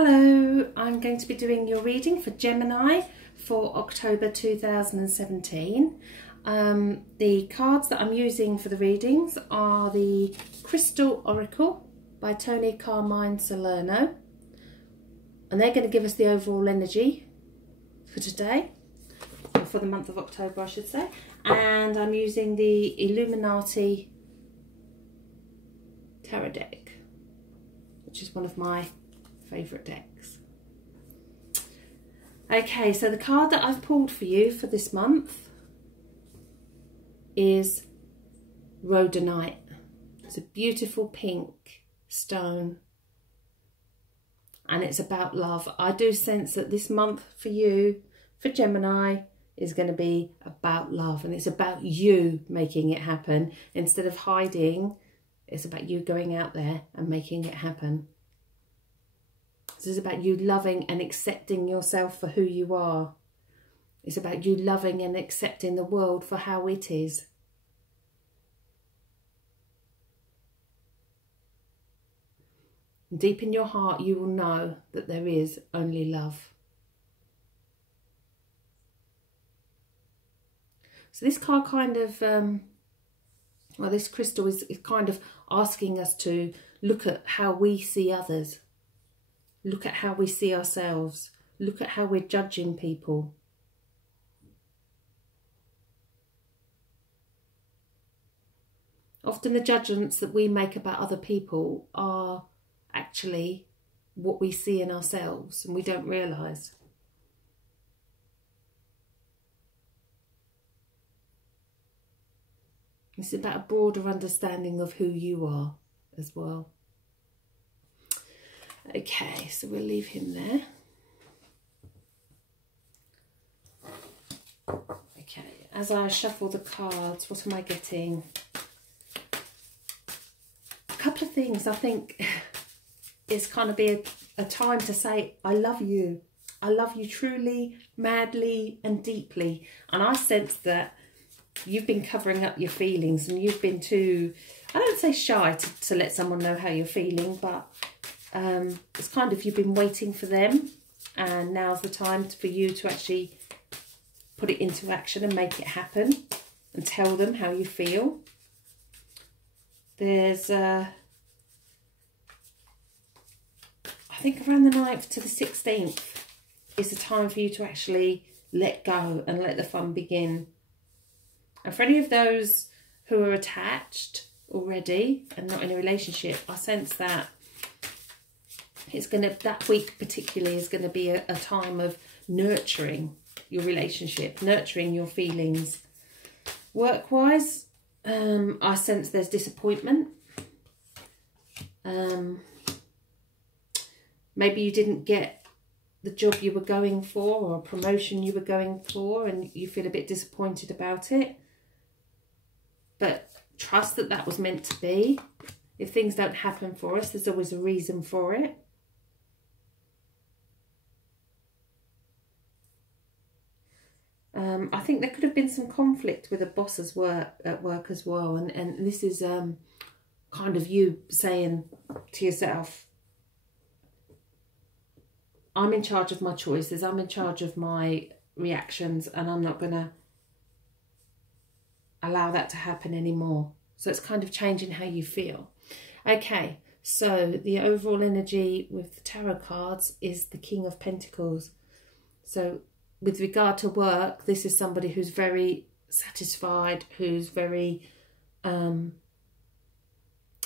Hello, I'm going to be doing your reading for Gemini for October 2017. The cards that I'm using for the readings are the Crystal Oracle by Tony Carmine Salerno, and they're going to give us the overall energy for today, or for the month of October I should say. And I'm using the Illuminati tarot deck, which is one of my favourite decks. Okay, so the card that I've pulled for you for this month is Rhodonite. It's a beautiful pink stone and it's about love. I do sense that this month for you, for Gemini, is going to be about love, and it's about you making it happen. Instead of hiding, it's about you going out there and making it happen. This is about you loving and accepting yourself for who you are. It's about you loving and accepting the world for how it is. Deep in your heart, you will know that there is only love. So this card kind of, well, this crystal is kind of asking us to look at how we see others. Look at how we see ourselves. Look at how we're judging people. Often the judgments that we make about other people are actually what we see in ourselves, and we don't realise. It's about a broader understanding of who you are as well. Okay, so we'll leave him there. Okay, as I shuffle the cards, what am I getting? A couple of things. I think it's kind of be a time to say, I love you. I love you truly, madly and deeply. And I sense that you've been covering up your feelings and you've been too, I don't say shy to let someone know how you're feeling, but it's kind of you've been waiting for them, and now's the time for you to actually put it into action and make it happen and tell them how you feel. There's I think around the 9th to the 16th is the time for you to actually let go and let the fun begin. And for any of those who are attached already and not in a relationship, I sense that it's going to, that week particularly is going to be a time of nurturing your relationship, nurturing your feelings. Work-wise, I sense there's disappointment. Maybe you didn't get the job you were going for or a promotion you were going for and you feel a bit disappointed about it. But trust that that was meant to be. If things don't happen for us, there's always a reason for it. I think there could have been some conflict with a boss's at work as well. And this is kind of you saying to yourself, I'm in charge of my choices. I'm in charge of my reactions, and I'm not going to allow that to happen anymore. So it's kind of changing how you feel. Okay, so the overall energy with the tarot cards is the King of Pentacles. So with regard to work, this is somebody who's very satisfied, who's very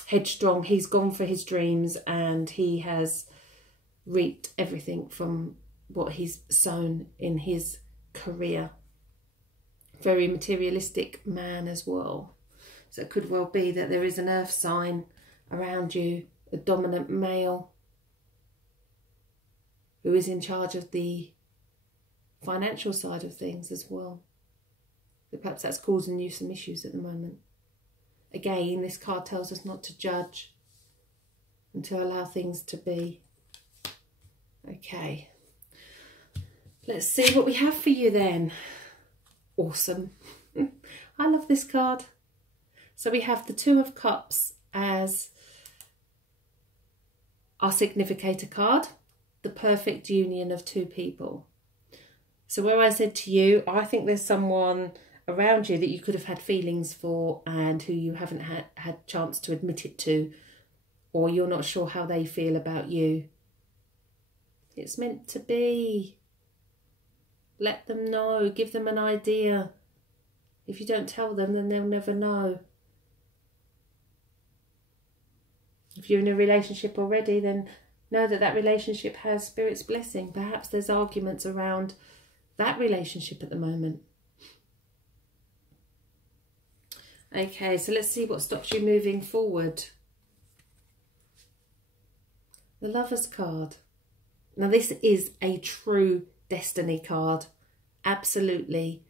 headstrong. He's gone for his dreams and he has reaped everything from what he's sown in his career. Very materialistic man as well. So it could well be that there is an earth sign around you, a dominant male who is in charge of the financial side of things as well. So perhaps that's causing you some issues at the moment. Again, this card tells us not to judge and to allow things to be. Okay, let's see what we have for you then. Awesome. I love this card. So we have the Two of Cups as our significator card. the perfect union of two people. So where I said to you, I think there's someone around you that you could have had feelings for and who you haven't had chance to admit it to, or you're not sure how they feel about you. It's meant to be. Let them know. Give them an idea. If you don't tell them, then they'll never know. If you're in a relationship already, then know that that relationship has Spirit's blessing. Perhaps there's arguments around that relationship at the moment. Okay, so let's see what stops you moving forward. The Lover's card. Now this is a true destiny card. Absolutely.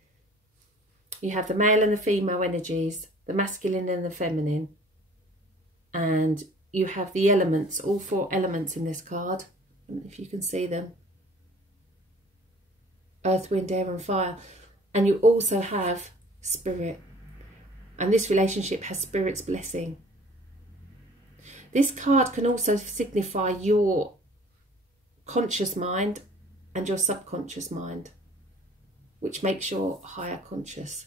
You have the male and the female energies, the masculine and the feminine. And you have the elements, all 4 elements in this card. I don't know if you can see them. Earth, wind, air and fire. And you also have Spirit. And this relationship has Spirit's blessing. This card can also signify your conscious mind and your subconscious mind, which makes your higher conscious.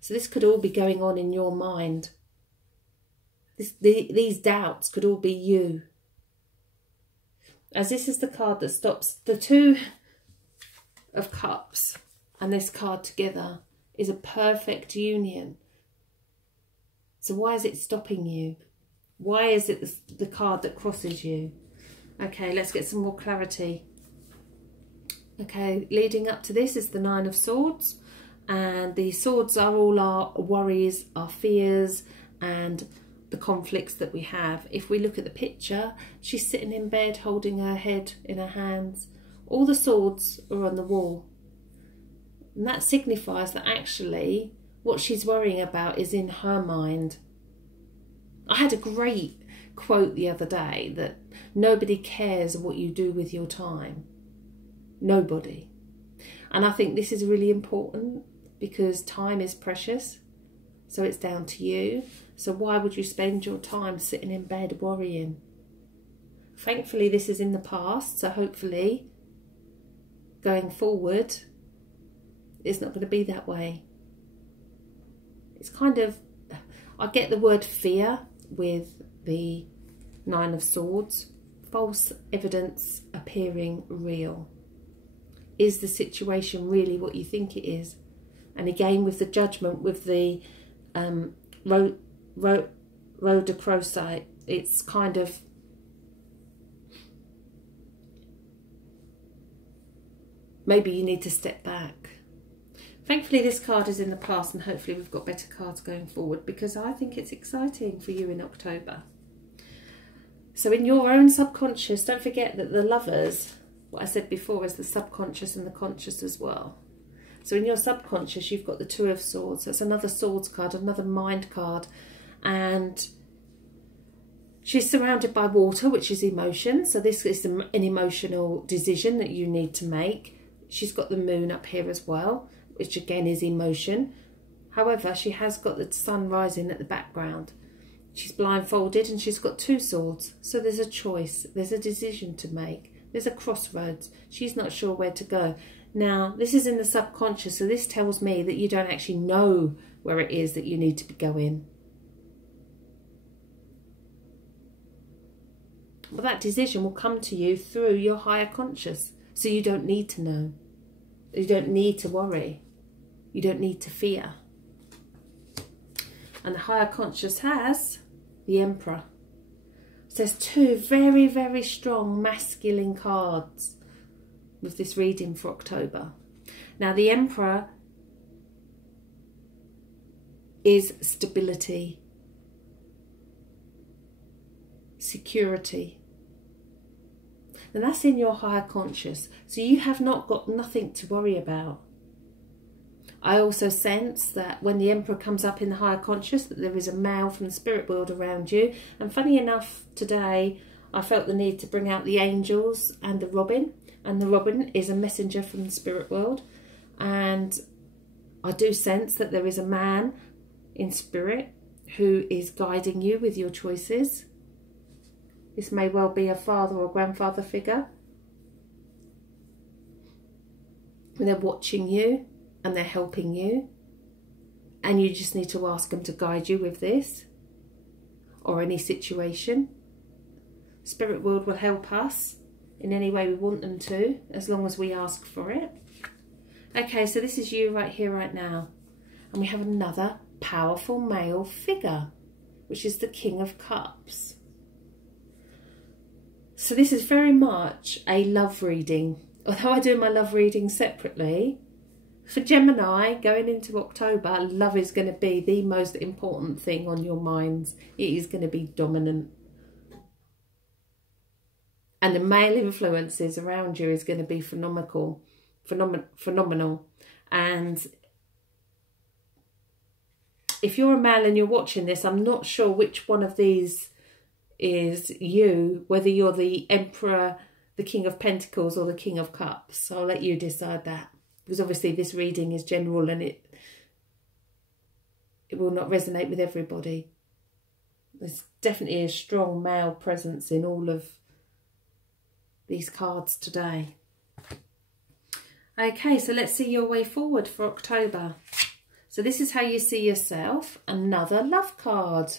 So this could all be going on in your mind. These doubts could all be you. As this is the card that stops the 2 of Cups and this card together is a perfect union. So why is it stopping you? Why is it the card that crosses you? Okay, let's get some more clarity. Okay, leading up to this is the 9 of Swords. And the swords are all our worries, our fears, and the conflicts that we have. If we look at the picture, she's sitting in bed holding her head in her hands. All the swords are on the wall. And that signifies that actually what she's worrying about is in her mind. I had a great quote the other day that nobody cares what you do with your time. Nobody. And I think this is really important because time is precious. So it's down to you. So why would you spend your time sitting in bed worrying? Thankfully, this is in the past. So hopefully, going forward, it's not going to be that way. It's kind of, I get the word fear with the 9 of Swords. False evidence appearing real. Is the situation really what you think it is? And again, with the Judgment, with the rhodochrosite, it's kind of maybe you need to step back. Thankfully, this card is in the past and hopefully we've got better cards going forward because I think it's exciting for you in October. So in your own subconscious, don't forget that the Lovers, what I said before, is the subconscious and the conscious as well. So in your subconscious, you've got the 2 of Swords. That's another Swords card, another mind card. And she's surrounded by water, which is emotion. So this is an emotional decision that you need to make. She's got the Moon up here as well, which again is emotion. However, she has got the sun rising at the background. She's blindfolded and she's got 2 swords. So there's a choice. There's a decision to make. There's a crossroads. She's not sure where to go. Now, this is in the subconscious, so this tells me that you don't actually know where it is that you need to be going. But that decision will come to you through your higher conscious, so you don't need to know. You don't need to worry. You don't need to fear. And the higher conscious has the Emperor. So there's 2 very, very strong masculine cards with this reading for October. Now the Emperor is stability, security. And that's in your higher conscious. So you have not got nothing to worry about. I also sense that when the Emperor comes up in the higher conscious, that there is a male from the spirit world around you. And funny enough, today I felt the need to bring out the angels and the Robin. And the Robin is a messenger from the spirit world. And I do sense that there is a man in spirit who is guiding you with your choices. This may well be a father or grandfather figure. They're watching you and they're helping you. And you just need to ask them to guide you with this or any situation. Spirit world will help us in any way we want them to, as long as we ask for it. Okay, so this is you right here, right now. And we have another powerful male figure, which is the King of Cups. So this is very much a love reading. Although I do my love reading separately, for Gemini, going into October, love is going to be the most important thing on your minds. It is going to be dominant. And the male influences around you is going to be phenomenal. And if you're a male and you're watching this, I'm not sure which one of these is you, whether you're the Emperor, the King of Pentacles, or the King of Cups. So I'll let you decide that. Because obviously this reading is general and it will not resonate with everybody. There's definitely a strong male presence in all of these cards today. Okay, so let's see your way forward for October. So this is how you see yourself. Another love card.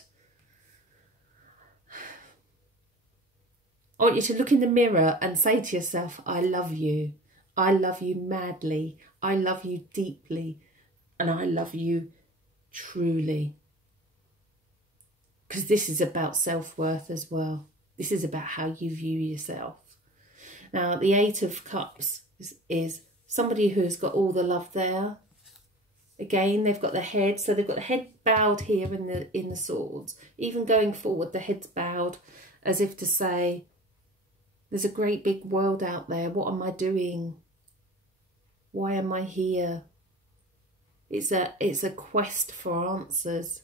I want you to look in the mirror and say to yourself, I love you. I love you madly. I love you deeply. And I love you truly. Because this is about self-worth as well. This is about how you view yourself. Now, the Eight of Cups is somebody who has got all the love there. Again, they've got the head. So they've got the head bowed here in the swords. Even going forward, the head's bowed as if to say, there's a great big world out there. What am I doing? Why am I here? It's a quest for answers.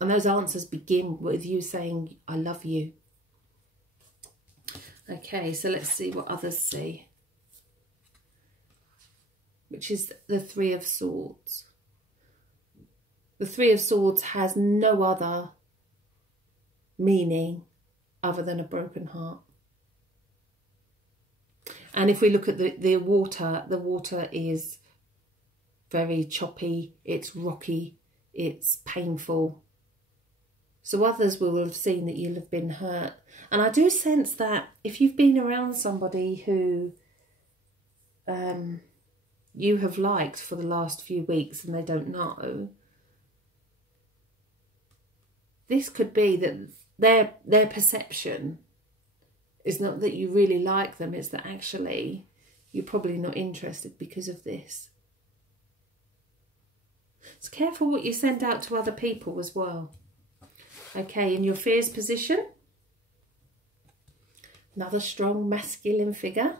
And those answers begin with you saying, I love you. Okay, so let's see what others see. Which is the Three of Swords. The Three of Swords has no other meaning other than a broken heart. And if we look at the water is very choppy, it's rocky, it's painful. So others will have seen that you'll have been hurt. And I do sense that if you've been around somebody who you have liked for the last few weeks and they don't know, this could be that their perception is not that you really like them, it's that actually you're probably not interested because of this. So careful what you send out to other people as well. Okay, in your fears position, another strong masculine figure,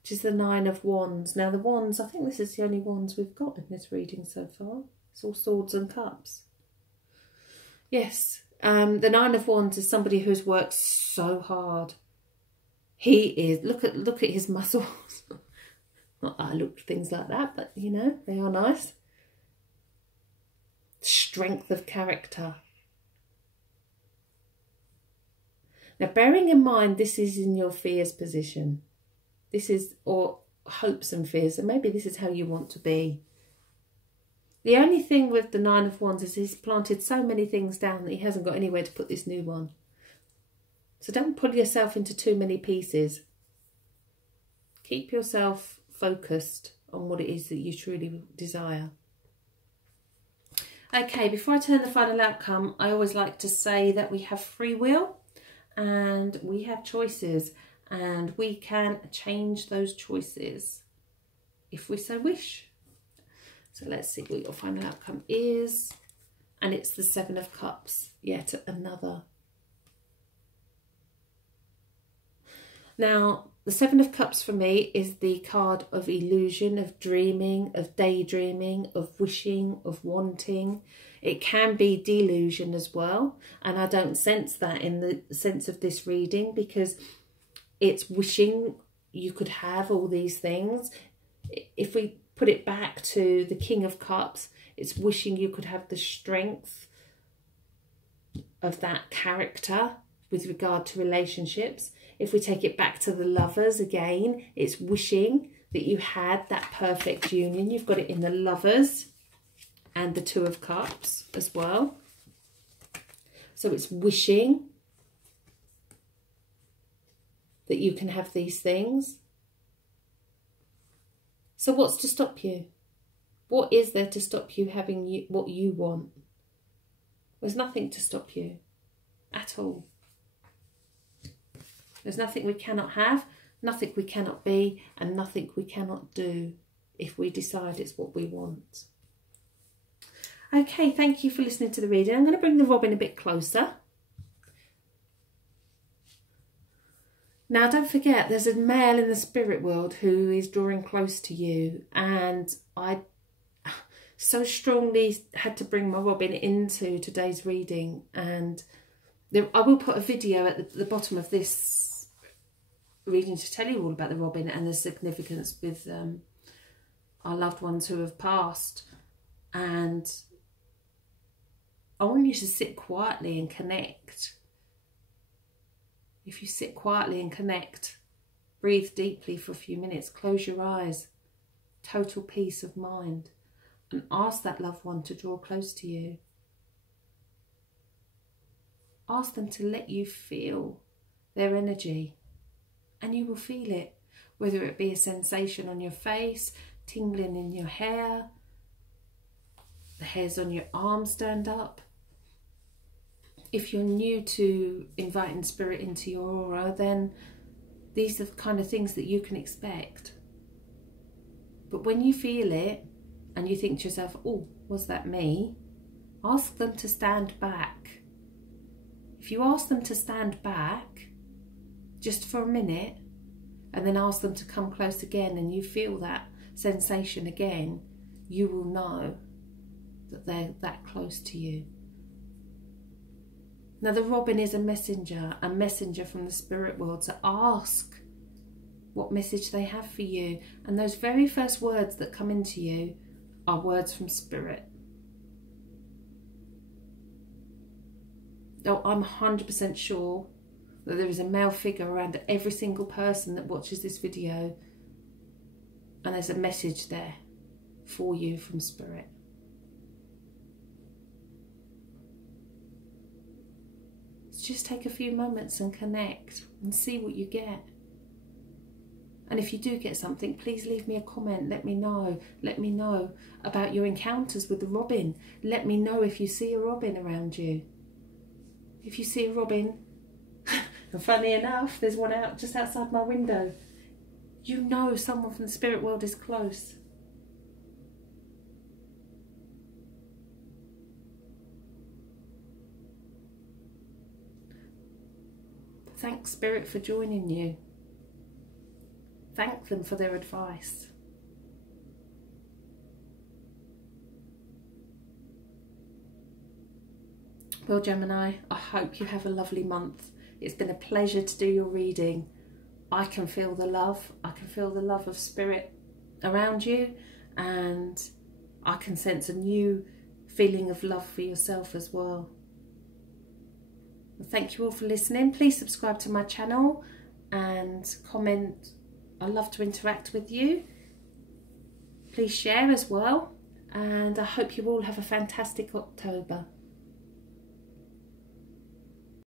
which is the Nine of Wands. Now the Wands, I think this is the only Wands we've got in this reading so far. It's all Swords and Cups. Yes, the Nine of Wands is somebody who's worked so hard. He is, look at his muscles. Not that I look at things like that, but you know, they are nice. Strength of character. Now, bearing in mind this is in your fears position. This is, or hopes and fears, and maybe this is how you want to be. The only thing with the Nine of Wands is he's planted so many things down that he hasn't got anywhere to put this new one. So don't pull yourself into too many pieces. Keep yourself focused on what it is that you truly desire. Okay, before I turn the final outcome, I always like to say that we have free will and we have choices, and we can change those choices if we so wish. So let's see what your final outcome is. And it's the Seven of Cups, yet another. Now, the Seven of Cups for me is the card of illusion, of dreaming, of daydreaming, of wishing, of wanting. It can be delusion as well. And I don't sense that in the sense of this reading, because it's wishing you could have all these things. If we put it back to the King of Cups, it's wishing you could have the strength of that character with regard to relationships. If we take it back to the Lovers again, it's wishing that you had that perfect union. You've got it in the Lovers and the Two of Cups as well. So it's wishing that you can have these things. So what's to stop you? What is there to stop you having what you want? There's nothing to stop you at all. There's nothing we cannot have, nothing we cannot be, and nothing we cannot do if we decide it's what we want. Okay, thank you for listening to the reading. I'm going to bring the robin a bit closer. Now, don't forget, there's a male in the spirit world who is drawing close to you, and I so strongly had to bring my robin into today's reading, and I will put a video at the bottom of this reading to tell you all about the robin and the significance with our loved ones who have passed. And I want you to sit quietly and connect. If you sit quietly and connect, breathe deeply for a few minutes, close your eyes, total peace of mind, and ask that loved one to draw close to you. Ask them to let you feel their energy, and you will feel it, whether it be a sensation on your face, tingling in your hair, the hairs on your arms stand up. If you're new to inviting spirit into your aura, then these are the kind of things that you can expect. But when you feel it and you think to yourself, oh, was that me? Ask them to stand back. If you ask them to stand back just for a minute and then ask them to come close again, and you feel that sensation again, you will know that they're that close to you. Now, the robin is a messenger from the spirit world. So ask what message they have for you. And those very first words that come into you are words from spirit. Oh, I'm 100% sure that there is a male figure around every single person that watches this video. And there's a message there for you from spirit. Just take a few moments and connect and see what you get. And if you do get something, please leave me a comment. Let me know. Let me know about your encounters with the robin. Let me know if you see a robin around you. If you see a robin, and funny enough, there's one out just outside my window, you know someone from the spirit world is close. Thank Spirit for joining you. Thank them for their advice. Well, Gemini, I hope you have a lovely month. It's been a pleasure to do your reading. I can feel the love. I can feel the love of spirit around you, and I can sense a new feeling of love for yourself as well. Thank you all for listening. Please subscribe to my channel and comment. I love to interact with you. Please share as well. And I hope you all have a fantastic October.